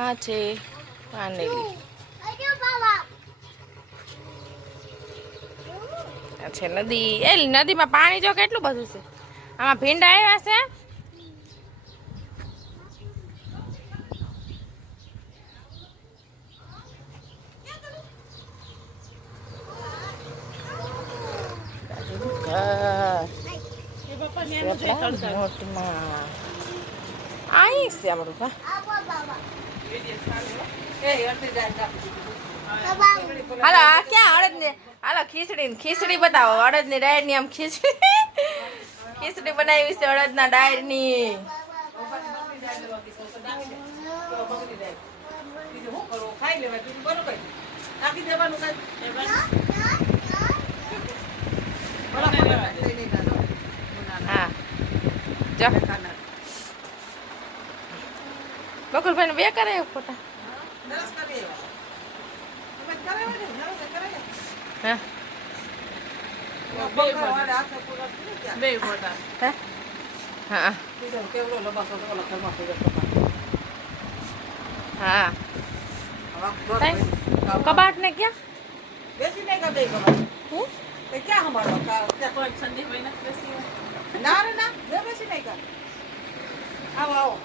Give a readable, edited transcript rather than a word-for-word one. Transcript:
આ છે પાનેલી. આ છે નદી. એ નદીમાં પાણી જો કેટલું બધું છે. આમાં ભીંડા આવ્યા છે. અહીં છે અમારું કા. હાલો આ ક્યાં અડદ ને હાલો ખીચડી બતાવો. અડદ ની ડાયર ની આમ ખીચડી બનાવી છે અડદ ના ડાયર ની. હા જો બકુલભાઈ બે કરે ફોટા. હા બે ફોટા. હા હા કબાટ ને ક્યાં બેસી નહીં કર દે કબાટ. હું તે ક્યાં હમારો કોઈ સંદીપ ભાઈ ના બેસી ના ના બેસી નહીં કર. આવો આવો